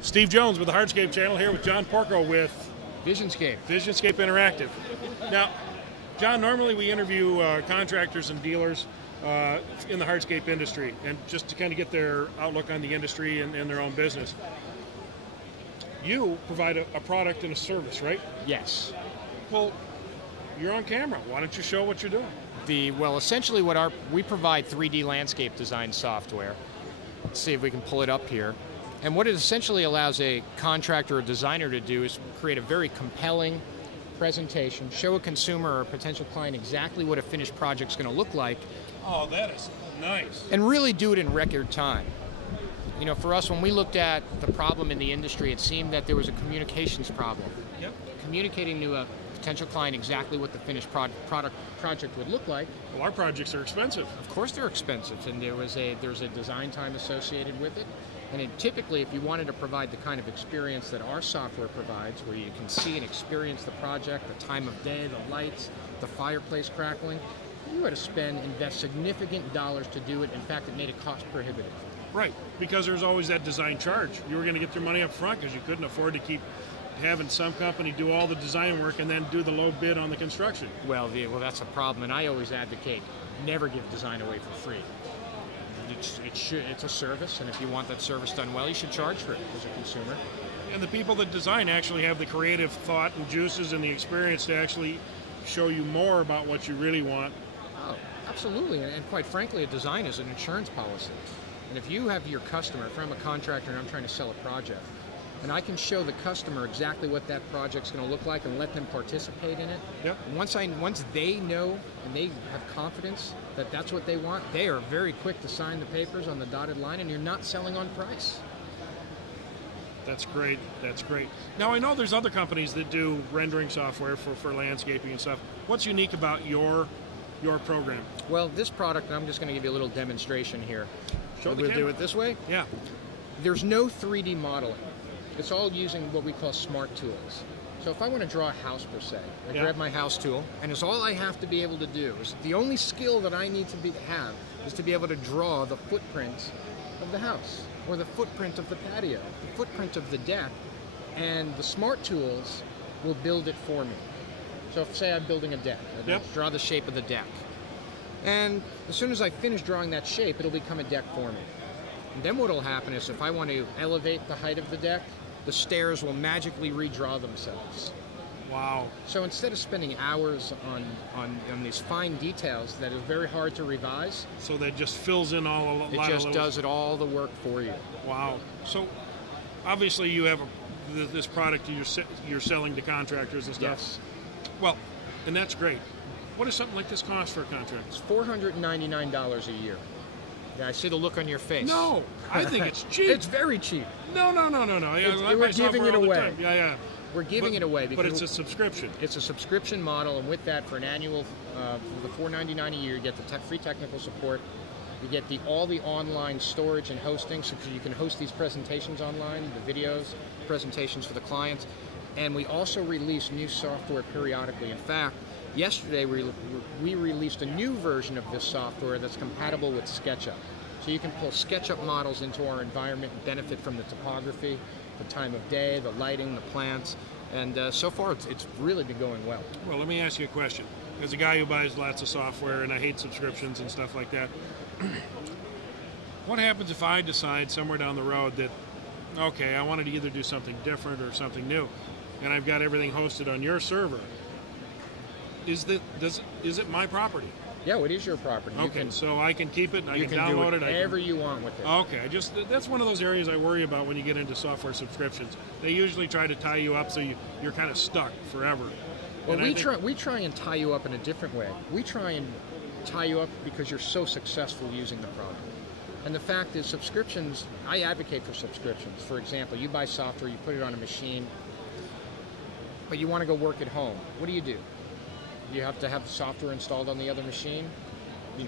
Steve Jones with the Hardscape channel here with John Porco with Visionscape Interactive. Now, John, normally we interview contractors and dealers in the hardscape industry, and just to kind of get their outlook on the industry and their own business. You provide a product and a service, right? Yes. Well, you're on camera. Why don't you show what you're doing? Well, essentially we provide 3D landscape design software. Let's see if we can pull it up here. And what it essentially allows a contractor or designer to do is create a very compelling presentation, show a consumer or a potential client exactly what a finished project's going to look like. Oh, that is nice. And really do it in record time. You know, for us, when we looked at the problem in the industry, it seemed that there was a communications problem. Yep. Communicating to a potential client exactly what the finished project would look like. Well, our projects are expensive. Of course they're expensive, and there's a design time associated with it. And typically, if you wanted to provide the kind of experience that our software provides, where you can see and experience the project, the time of day, the lights, the fireplace crackling, you had to invest significant dollars to do it. In fact, it made it cost prohibitive. Right, because there's always that design charge. You were going to get your money up front because you couldn't afford to keep having some company do all the design work and then do the low bid on the construction. Well, that's a problem, and I always advocate never give design away for free. It's a service, and if you want that service done well, you should charge for it as a consumer. And the people that design actually have the creative thought and juices and the experience to actually show you more about what you really want. Oh, absolutely, and quite frankly, a design is an insurance policy. And if you have your customer, if I'm a contractor and I'm trying to sell a project, and I can show the customer exactly what that project's going to look like and let them participate in it. Yep. And once they know and they have confidence that that's what they want, they are very quick to sign the papers on the dotted line, and you're not selling on price. That's great. That's great. Now, I know there's other companies that do rendering software for landscaping and stuff. What's unique about your program? Well, this product, I'm just going to give you a little demonstration here. Show the We'll camera. do it this way? Yeah. There's no 3D modeling. It's all using what we call smart tools. So if I want to draw a house per se, I grab my house tool, and it's all I have to be able to do. Is the only skill that I need to have is to be able to draw the footprint of the house, or the footprint of the patio, the footprint of the deck, and the smart tools will build it for me. So if, say I'm building a deck, I draw the shape of the deck. And as soon as I finish drawing that shape, it'll become a deck for me. And then what will happen is if I want to elevate the height of the deck, the stairs will magically redraw themselves. Wow. So instead of spending hours on these fine details that are very hard to revise, so that just fills in all it just does all the work for you. Wow. So obviously you have this product you're selling to contractors and stuff. Yes. Well, and that's great. What does something like this cost for a contractor? It's $499 a year. Yeah, I see the look on your face. No, I think it's cheap. It's very cheap. No. Yeah, we're giving it away. Yeah. We're giving it away because but it's a subscription. It's a subscription model, and with that, for an annual, for the $499 a year, you get the free technical support. You get all the online storage and hosting, so you can host these presentations online, the videos, presentations for the clients. And we also release new software periodically. In fact, yesterday we released a new version of this software that's compatible with SketchUp. So you can pull SketchUp models into our environment and benefit from the topography, the time of day, the lighting, the plants, and so far it's really been going well. Well, let me ask you a question. As a guy who buys lots of software, and I hate subscriptions and stuff like that, what happens if I decide somewhere down the road that, okay, I wanted to either do something different or something new, and I've got everything hosted on your server? Is it my property? Yeah, it is your property. Okay, so I can keep it, and I can download it. Whatever you want with it. Okay, that's one of those areas I worry about when you get into software subscriptions. They usually try to tie you up so you're kind of stuck forever. Well, we try and tie you up in a different way. We try and tie you up because you're so successful using the product. And the fact is, subscriptions, I advocate for subscriptions. For example, you buy software, you put it on a machine, but you want to go work at home. What do? You have to have the software installed on the other machine.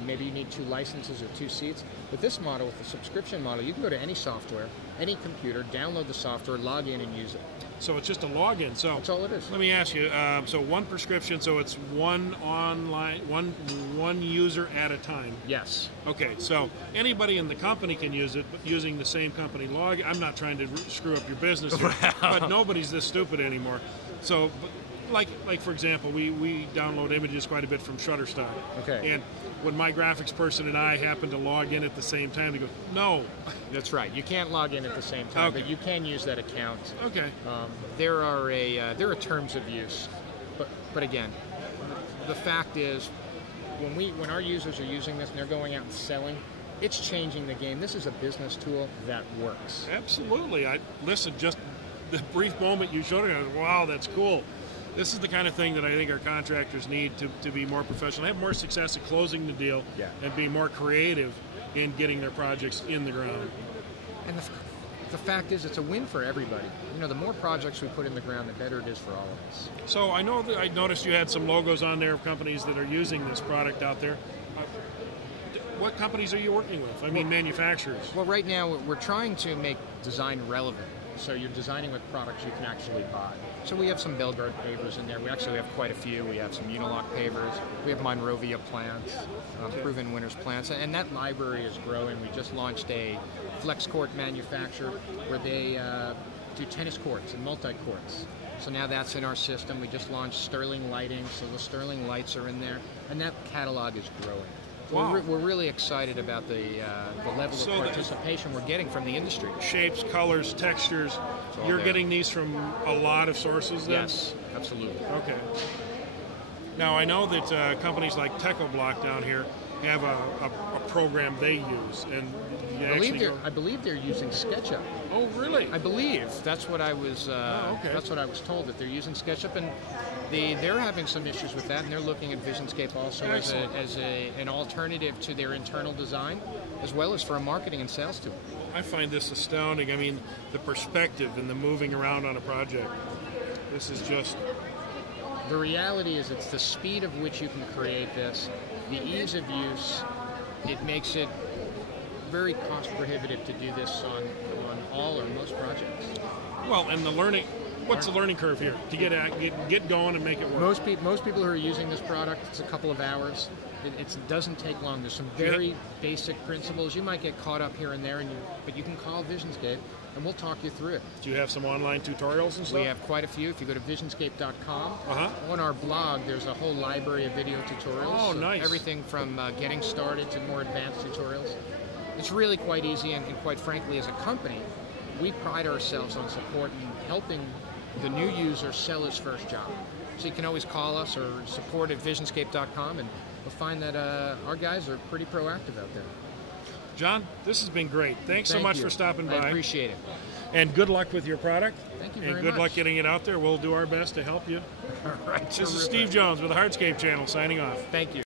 Maybe you need 2 licenses or 2 seats. With this model, with the subscription model, you can go to any software, any computer, download the software, log in and use it. So it's just a login. So that's all it is. Let me ask you. So one prescription. So it's one online, one user at a time. Yes. Okay. So anybody in the company can use it, but using the same company log. I'm not trying to screw up your business here, but nobody's this stupid anymore. So, like for example, we download images quite a bit from Shutterstock. Okay. And when my graphics person and I happen to log in at the same time, they go, no. That's right. You can't log in at the same time, Okay. but you can use that account. Okay. There are terms of use, but again, the fact is, when our users are using this and they're going out and selling, it's changing the game. This is a business tool that works. Absolutely. Listen, just the brief moment you showed it, I was, wow, that's cool. This is the kind of thing that I think our contractors need to be more professional, have more success at closing the deal, and be more creative in getting their projects in the ground. And the fact is, it's a win for everybody. You know, the more projects we put in the ground, the better it is for all of us. So I know that I noticed you had some logos on there of companies that are using this product out there. What companies are you working with? I mean, manufacturers. Well, right now we're trying to make design relevant. So you're designing with products you can actually buy. So we have some Belgard pavers in there. We actually have quite a few. We have some Unilock pavers. We have Monrovia plants, proven winners plants, and that library is growing. We just launched a flex court manufacturer where they do tennis courts and multi-courts. So now that's in our system. We just launched Sterling lighting, so the Sterling lights are in there, and that catalog is growing. Wow. We're really excited about the level of participation we're getting from the industry. Shapes, colors, textures. You're getting these from a lot of sources then? Yes, absolutely. Okay. Now, I know that companies like TechoBlock down here have a program they use, and I believe they're using SketchUp. Oh, really? I believe that's what I was. Okay. That's what I was told, that they're using SketchUp, and they're having some issues with that, and they're looking at Visionscape also as an alternative to their internal design, as well as for a marketing and sales tool. I find this astounding. I mean, the perspective and the moving around on a project. This is just... The reality is, it's the speed of which you can create this, the ease of use. It makes it very cost prohibitive to do this on all or most projects. Well, and the learning... What's the learning curve here to get going and make it work? Most people who are using this product, it's a couple of hours. It doesn't take long. There's some very basic principles. You might get caught up here and there, but you can call Visionscape, and we'll talk you through it. Do you have some online tutorials and stuff? We have quite a few. If you go to visionscape.com, on our blog, there's a whole library of video tutorials. Oh, nice. Everything from getting started to more advanced tutorials. It's really quite easy, and quite frankly, as a company, we pride ourselves on supporting, helping the new user sell his first job. So you can always call us or support at visionscape.com, and we'll find that our guys are pretty proactive out there. John, this has been great. Thanks so much for stopping by. I appreciate it. And good luck with your product. Thank you very much. And good luck getting it out there. We'll do our best to help you. All right. This is Steve Jones with the Hardscape channel signing off. Thank you.